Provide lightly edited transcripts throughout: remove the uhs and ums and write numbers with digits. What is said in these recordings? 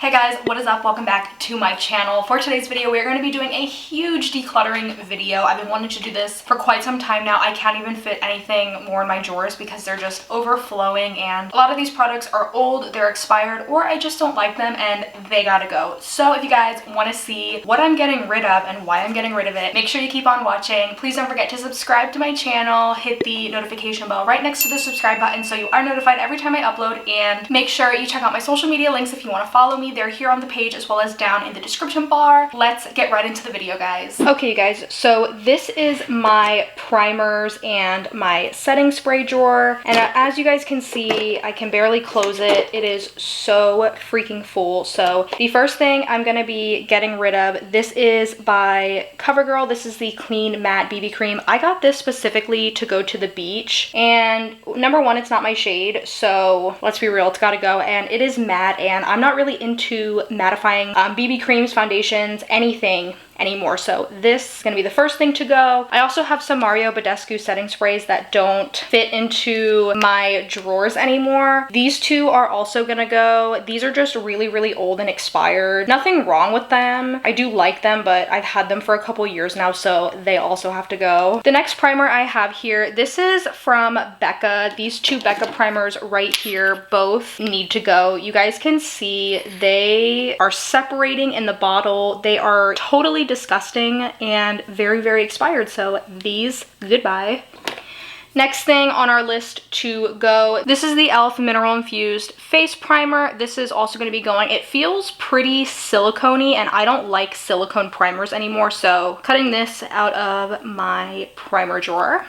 Hey guys, what is up? Welcome back to my channel. For today's video, we are going to be doing a huge decluttering video. I've been wanting to do this for quite some time now. I can't even fit anything more in my drawers because they're just overflowing, and a lot of these products are old, they're expired, or I just don't like them and they gotta go. So if you guys want to see what I'm getting rid of and why I'm getting rid of it, make sure you keep on watching. Please don't forget to subscribe to my channel, hit the notification bell right next to the subscribe button so you are notified every time I upload, and make sure you check out my social media links if you want to follow me. They're here on the page as well as down in the description bar. Let's get right into the video, guys. Okay, you guys, so this is my primers and my setting spray drawer, and as you guys can see, I can barely close it. It is so freaking full. So the first thing I'm gonna be getting rid of, this is by CoverGirl. This is the Clean Matte BB Cream. I got this specifically to go to the beach, and number one, it's not my shade, so let's be real, it's gotta go. And it is matte, and I'm not really into mattifying BB creams, foundations, anything anymore, so this is gonna be the first thing to go. I also have some Mario Badescu setting sprays that don't fit into my drawers anymore. These two are also gonna go. These are just really old and expired. Nothing wrong with them. I do like them, but I've had them for a couple years now, so they also have to go. The next primer I have here, this is from Becca. These two Becca primers right here both need to go. You guys can see they are separating in the bottle. They are totally disgusting and very expired, so these, goodbye. Next thing on our list to go, this is the e.l.f. Mineral Infused Face Primer. This is also going to be going. It feels pretty silicone-y, and I don't like silicone primers anymore, so cutting this out of my primer drawer.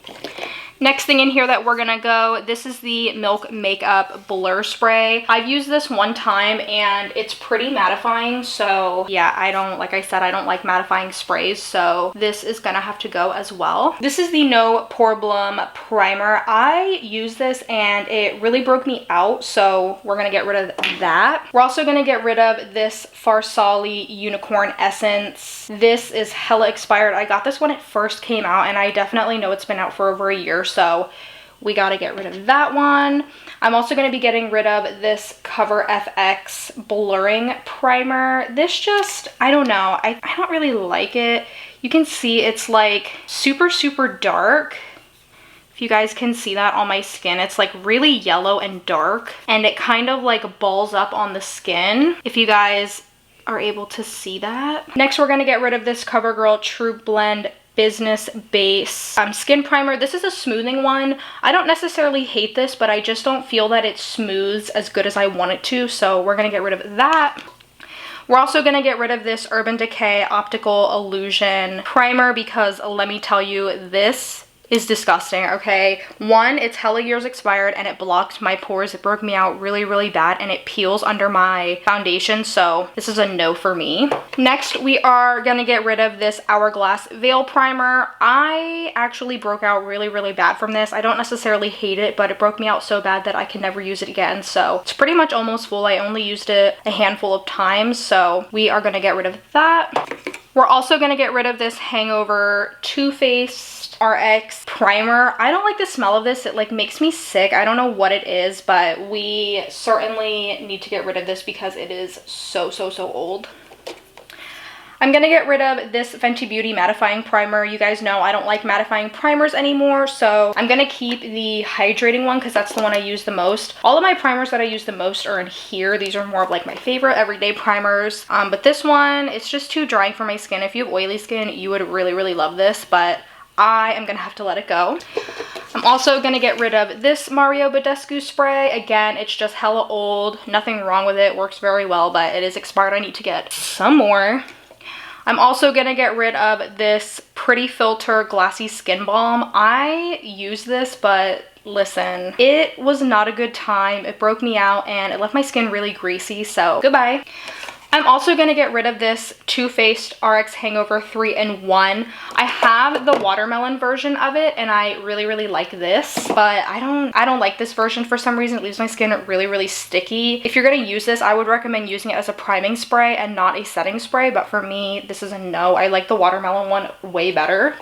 Next thing in here that we're gonna go, this is the Milk Makeup Blur Spray. I've used this one time and it's pretty mattifying, so yeah, like I said, I don't like mattifying sprays, so this is gonna have to go as well. This is the No Problem Primer. I use this and it really broke me out, so we're gonna get rid of that. We're also gonna get rid of this Farsali Unicorn Essence. This is hella expired. I got this when it first came out, and I definitely know it's been out for over a year, so we got to get rid of that one. I'm also going to be getting rid of this Cover FX Blurring Primer. This just, I don't know, I don't really like it. You can see it's like super dark. If you guys can see that on my skin, it's like really yellow and dark, and it kind of like balls up on the skin, if you guys are able to see that. Next, we're going to get rid of this CoverGirl True Blend Business Base Skin Primer. This is a smoothing one. I don't necessarily hate this, but I just don't feel that it smooths as good as I want it to, so we're gonna get rid of that. We're also gonna get rid of this Urban Decay Optical Illusion Primer because let me tell you, this is disgusting, okay? One, it's hella years expired and it blocked my pores. It broke me out really bad, and it peels under my foundation, so this is a no for me. Next, we are gonna get rid of this Hourglass Veil Primer. I actually broke out really bad from this. I don't necessarily hate it, but it broke me out so bad that I can never use it again, so it's pretty much almost full. I only used it a handful of times, so we are gonna get rid of that. We're also gonna get rid of this Hangover Too Faced RX Primer. I don't like the smell of this. It like makes me sick. I don't know what it is, but we certainly need to get rid of this because it is so old. I'm gonna get rid of this Fenty Beauty Mattifying Primer. You guys know I don't like mattifying primers anymore, so I'm gonna keep the hydrating one because that's the one I use the most. All of my primers that I use the most are in here. These are more of like my favorite everyday primers, but this one, it's just too drying for my skin. If you have oily skin, you would really love this, but I am gonna have to let it go. I'm also gonna get rid of this Mario Badescu spray. Again, it's just hella old. Nothing wrong with it. Works very well, but it is expired. I need to get some more. I'm also gonna get rid of this Pretty Filter Glassy Skin Balm. I use this, but listen, it was not a good time. It broke me out and it left my skin really greasy, so goodbye. I'm also gonna get rid of this Too Faced RX Hangover 3-in-1. I have the watermelon version of it and I really like this, but I don't like this version for some reason. It leaves my skin really sticky. If you're gonna use this, I would recommend using it as a priming spray and not a setting spray, but for me, this is a no. I like the watermelon one way better.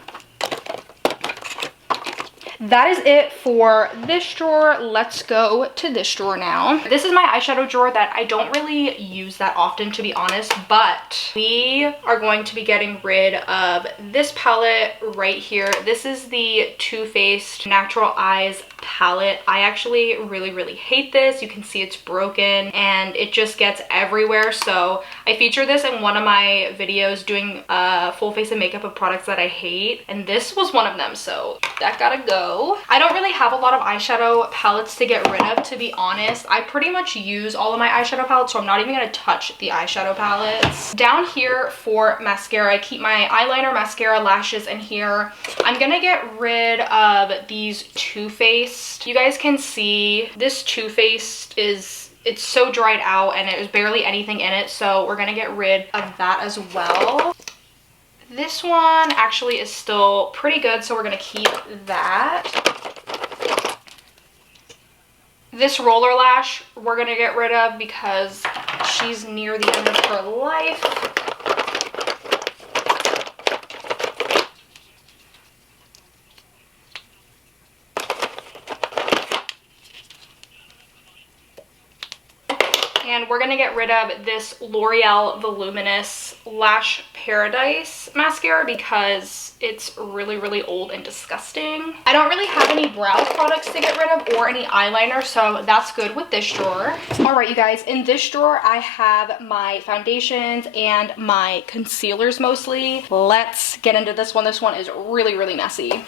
That is it for this drawer. Let's go to this drawer now. This is my eyeshadow drawer that I don't really use that often, to be honest, but we are going to be getting rid of this palette right here. This is the Too Faced Natural Eyes palette. I actually really hate this. You can see it's broken and it just gets everywhere. So I feature this in one of my videos doing a full face of makeup of products that I hate, and this was one of them, so that gotta go. I don't really have a lot of eyeshadow palettes to get rid of, to be honest. I pretty much use all of my eyeshadow palettes, so I'm not even gonna touch the eyeshadow palettes. Down here for mascara, I keep my eyeliner, mascara, lashes in here. I'm gonna get rid of these Too Faced. You guys can see this Too Faced it's so dried out and there's barely anything in it, so we're gonna get rid of that as well. This one actually is still pretty good, so we're gonna keep that. This roller lash we're gonna get rid of because she's near the end of her life. And we're gonna get rid of this L'Oreal Voluminous Lash Paradise mascara because it's really old and disgusting. I don't really have any brow products to get rid of or any eyeliner, so that's good with this drawer. All right, you guys, in this drawer I have my foundations and my concealers mostly. Let's get into this one. This one is really messy.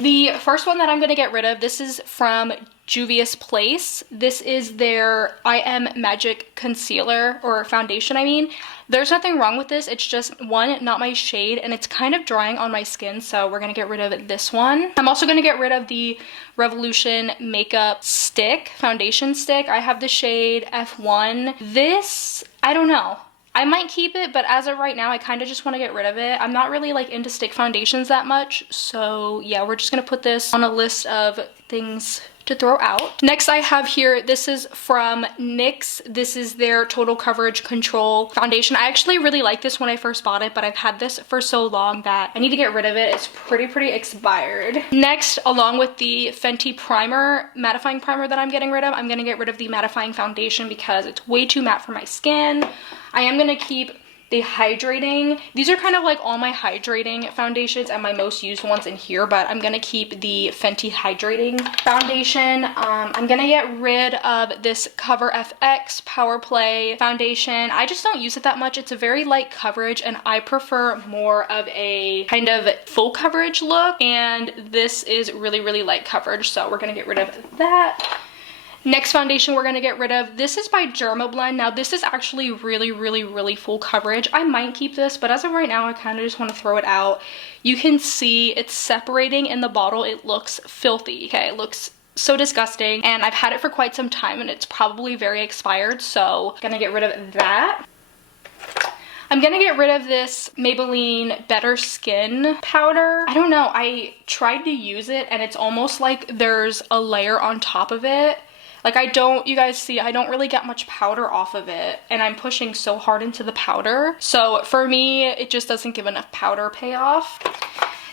The first one that I'm going to get rid of, this is from Juvia's Place. This is their I Am Magic concealer, or foundation I mean. There's nothing wrong with this, it's just, one, not my shade, and it's kind of drying on my skin, so we're going to get rid of this one. I'm also going to get rid of the Revolution Makeup Stick, foundation stick. I have the shade F1. This, I don't know. I might keep it, but as of right now, I kind of just want to get rid of it. I'm not really like into stick foundations that much, so yeah, we're just going to put this on a list of things to throw out. Next I have here, this is from NYX. This is their Total Coverage Control foundation. I actually really liked this when I first bought it, but I've had this for so long that I need to get rid of it. It's pretty expired. Next, along with the Fenty primer, mattifying primer that I'm getting rid of, I'm going to get rid of the mattifying foundation because it's way too matte for my skin. I am going to keep the hydrating. These are kind of like all my hydrating foundations and my most used ones in here, but I'm gonna keep the Fenty hydrating foundation. I'm gonna get rid of this Cover FX Power Play foundation. I just don't use it that much. It's a very light coverage and I prefer more of a kind of full coverage look, and this is really light coverage, so we're gonna get rid of that. Next foundation we're going to get rid of, this is by Dermablend. Now this is actually really full coverage. I might keep this, but as of right now I kind of just want to throw it out. You can see it's separating in the bottle. It looks filthy. Okay, it looks so disgusting, and I've had it for quite some time and it's probably very expired, so I'm gonna get rid of that. I'm gonna get rid of this Maybelline Better Skin powder. I don't know, I tried to use it and it's almost like there's a layer on top of it. Like you guys see, I don't really get much powder off of it, and I'm pushing so hard into the powder. So for me, it just doesn't give enough powder payoff.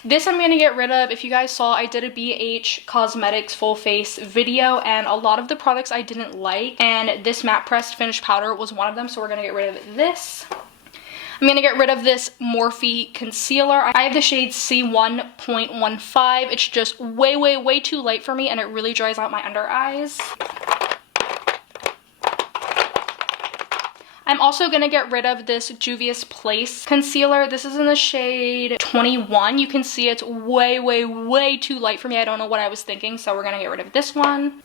This I'm going to get rid of. If you guys saw, I did a BH Cosmetics full face video, and a lot of the products I didn't like, and this matte pressed finished powder was one of them, so we're going to get rid of this. I'm going to get rid of this Morphe concealer. I have the shade C1.15. It's just way too light for me, and it really dries out my under eyes. I'm also going to get rid of this Juvia's Place concealer. This is in the shade 21. You can see it's way too light for me. I don't know what I was thinking, so we're going to get rid of this one.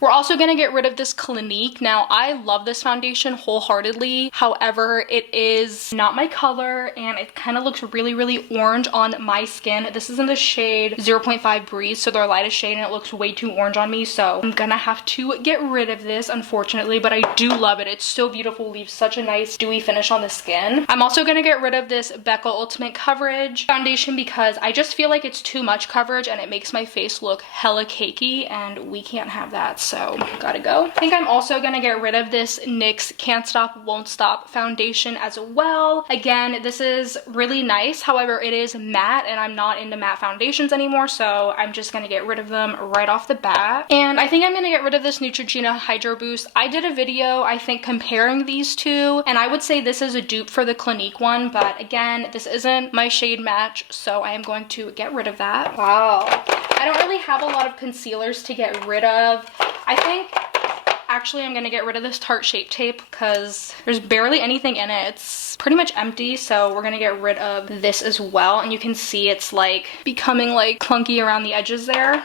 We're also going to get rid of this Clinique. Now, I love this foundation wholeheartedly. However, it is not my color and it kind of looks really orange on my skin. This is in the shade 0.5 Breeze, so their lightest shade, and it looks way too orange on me. So I'm going to have to get rid of this, unfortunately, but I do love it. It's so beautiful, leaves such a nice dewy finish on the skin. I'm also going to get rid of this Becca Ultimate Coverage foundation because I just feel like it's too much coverage and it makes my face look hella cakey, and we can't have that. so gotta go. I think I'm also gonna get rid of this NYX Can't Stop Won't Stop foundation as well. Again, this is really nice, however it is matte and I'm not into matte foundations anymore, so I'm just gonna get rid of them right off the bat. And I think I'm gonna get rid of this Neutrogena Hydro Boost. I did a video, I think, comparing these two, and I would say this is a dupe for the Clinique one, but again, this isn't my shade match, so I am going to get rid of that. Wow. I don't really have a lot of concealers to get rid of. I think actually I'm gonna get rid of this Tarte Shape Tape because there's barely anything in it. It's pretty much empty, so we're gonna get rid of this as well. And you can see it's like becoming like clunky around the edges there.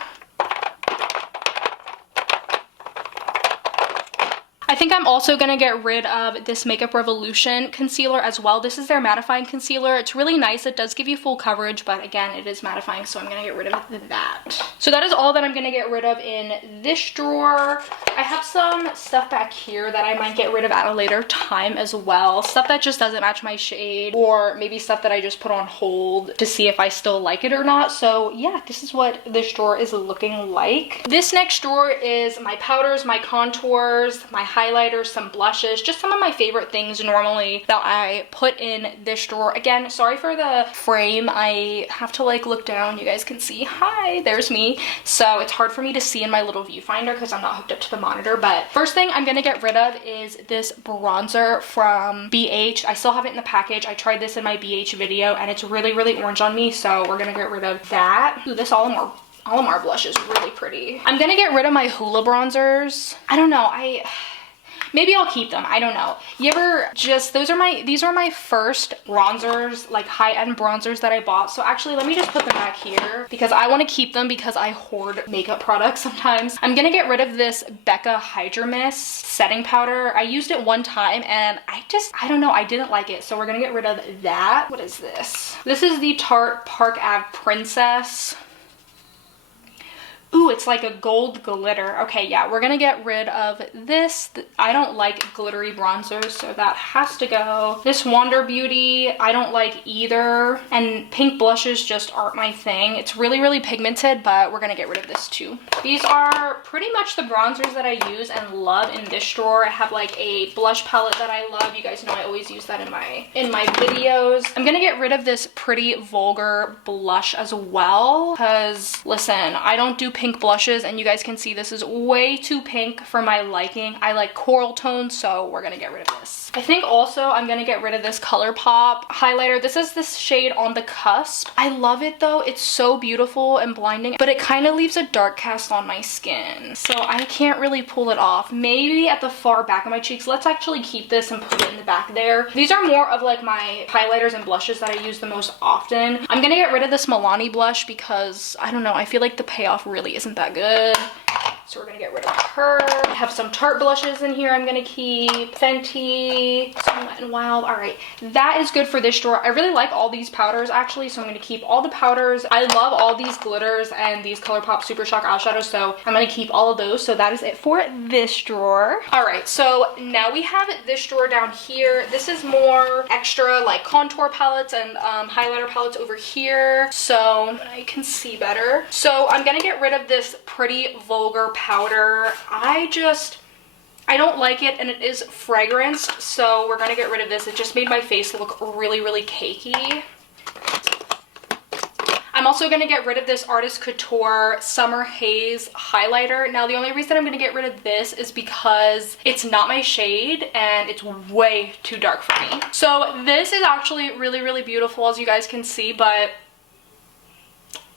I think I'm also gonna get rid of this Makeup Revolution concealer as well. This is their mattifying concealer. It's really nice. It does give you full coverage, but again, it is mattifying, so I'm gonna get rid of that. So that is all that I'm gonna get rid of in this drawer. I have some stuff back here that I might get rid of at a later time as well. Stuff that just doesn't match my shade, or maybe stuff that I just put on hold to see if I still like it or not. So yeah, this is what this drawer is looking like. This next drawer is my powders, my contours, my highlighters, some blushes, just some of my favorite things normally that I put in this drawer. Again, sorry for the frame. I have to like look down. You guys can see, hi, there's me. So it's hard for me to see in my little viewfinder because I'm not hooked up to the monitor. But first thing I'm gonna get rid of is this bronzer from BH. I still have it in the package. I tried this in my BH video and it's really, really orange on me. So we're gonna get rid of that. Ooh, this Alamar blush is really pretty. I'm gonna get rid of my Hoola bronzers. I don't know, maybe I'll keep them. I don't know. You ever just, these are my first bronzers, like high-end bronzers that I bought. So actually, let me just put them back here because I want to keep them because I hoard makeup products sometimes. I'm gonna get rid of this Becca Hydra Mist setting powder. I used it one time and I don't know, I didn't like it. So we're gonna get rid of that. What is this? This is the Tarte Park Ave Princess. Ooh, it's like a gold glitter. Okay, yeah, we're gonna get rid of this. I don't like glittery bronzers, so that has to go. This Wander Beauty, I don't like either. And pink blushes just aren't my thing. It's really, really pigmented, but we're gonna get rid of this too. These are pretty much the bronzers that I use and love in this drawer. I have like a blush palette that I love. You guys know I always use that in my videos. I'm gonna get rid of this Pretty Vulgar blush as well, because listen, I don't do pink blushes and you guys can see this is way too pink for my liking. I like coral tones, so we're gonna get rid of this. I think also I'm gonna get rid of this ColourPop highlighter. This is this shade On the Cusp. I love it though. It's so beautiful and blinding, but it kind of leaves a dark cast on my skin, so I can't really pull it off. Maybe at the far back of my cheeks. Let's actually keep this and put it in the back there. These are more of like my highlighters and blushes that I use the most often. I'm gonna get rid of this Milani blush because I don't know, I feel like the payoff really isn't that good. So we're gonna get rid of her. I have some Tarte blushes in here I'm gonna keep. Fenty, some Wet n Wild. All right, that is good for this drawer. I really like all these powders actually, so I'm gonna keep all the powders. I love all these glitters and these ColourPop Super Shock eyeshadows, so I'm gonna keep all of those. So that is it for this drawer. All right, so now we have this drawer down here. This is more extra like contour palettes and highlighter palettes over here, so I can see better. So I'm gonna get rid of this Pretty Vulgar powder. I don't like it and it is fragranced, so we're gonna get rid of this. It just made my face look really, really cakey. I'm also gonna get rid of this Artist Couture Summer Haze highlighter. Now, the only reason I'm gonna get rid of this is because it's not my shade and it's way too dark for me. So this is actually really, really beautiful, as you guys can see, but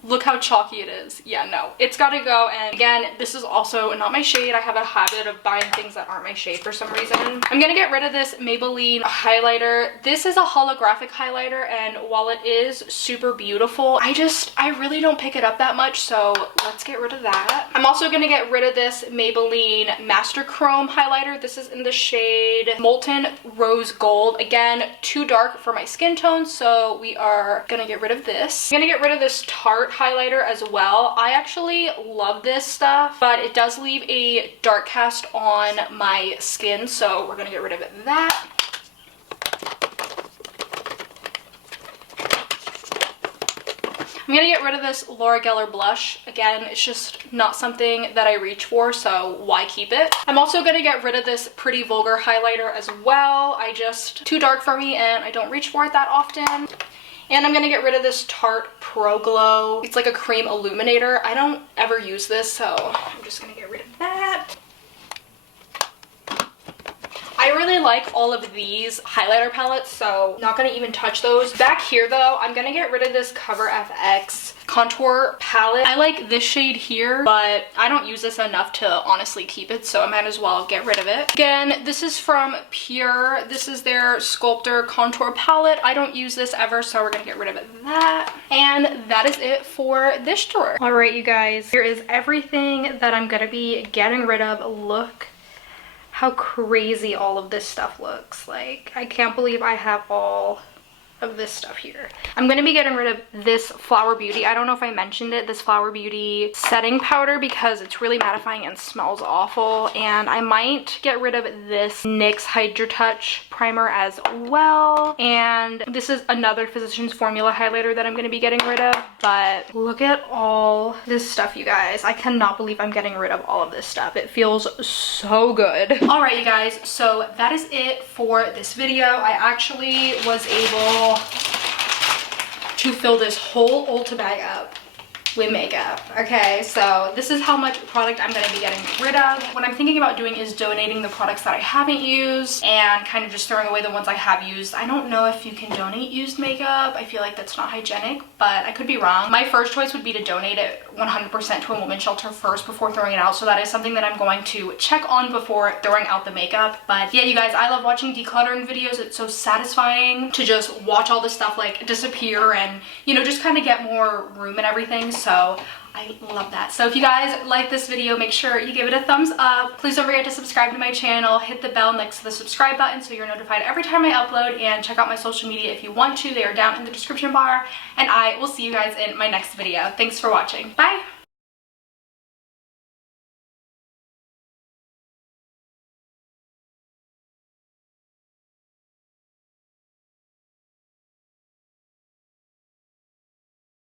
look how chalky it is. Yeah, no, it's gotta go. And again, this is also not my shade. I have a habit of buying things that aren't my shade for some reason. I'm gonna get rid of this Maybelline highlighter. This is a holographic highlighter, and while it is super beautiful, I really don't pick it up that much, so let's get rid of that. I'm also gonna get rid of this Maybelline Master Chrome highlighter. This is in the shade Molten Rose Gold. Again, too dark for my skin tone, so we are gonna get rid of this. I'm gonna get rid of this Tarte highlighter as well. I actually love this stuff, but it does leave a dark cast on my skin, so we're gonna get rid of that. I'm gonna get rid of this Laura Geller blush. Again, it's just not something that I reach for, so why keep it? I'm also gonna get rid of this Pretty Vulgar highlighter as well. Too dark for me and I don't reach for it that often. And I'm gonna get rid of this Tarte Pro Glow. It's like a cream illuminator. I don't ever use this, so I'm just gonna get rid of that. I really like all of these highlighter palettes, so not gonna even touch those. Back here though, I'm gonna get rid of this Cover FX contour palette. I like this shade here, but I don't use this enough to honestly keep it, so I might as well get rid of it. Again, this is from Pure. This is their Sculptor contour palette. I don't use this ever, so we're gonna get rid of that. And that is it for this drawer. All right, you guys, here is everything that I'm gonna be getting rid of. Look how crazy all of this stuff looks. Like, I can't believe I have all of this stuff here. I'm gonna be getting rid of this Flower Beauty. I don't know if I mentioned it, this Flower Beauty setting powder, because it's really mattifying and smells awful. And I might get rid of this NYX Hydra Touch primer as well. And this is another Physicians Formula highlighter that I'm gonna be getting rid of. But look at all this stuff, you guys. I cannot believe I'm getting rid of all of this stuff. It feels so good. All right, you guys, so that is it for this video. I actually was able to fill this whole Ulta bag up with makeup. Okay, so this is how much product I'm gonna be getting rid of. What I'm thinking about doing is donating the products that I haven't used and kind of just throwing away the ones I have used. I don't know if you can donate used makeup. I feel like that's not hygienic, but I could be wrong. My first choice would be to donate it 100% to a women's shelter first before throwing it out, so that is something that I'm going to check on before throwing out the makeup. But yeah, you guys, I love watching decluttering videos. It's so satisfying to just watch all this stuff like disappear and, you know, just kind of get more room and everything. So I love that. So if you guys like this video, make sure you give it a thumbs up. Please don't forget to subscribe to my channel. Hit the bell next to the subscribe button so you're notified every time I upload, and check out my social media if you want to. They are down in the description bar, and I will see you guys in my next video. Thanks for watching. Bye!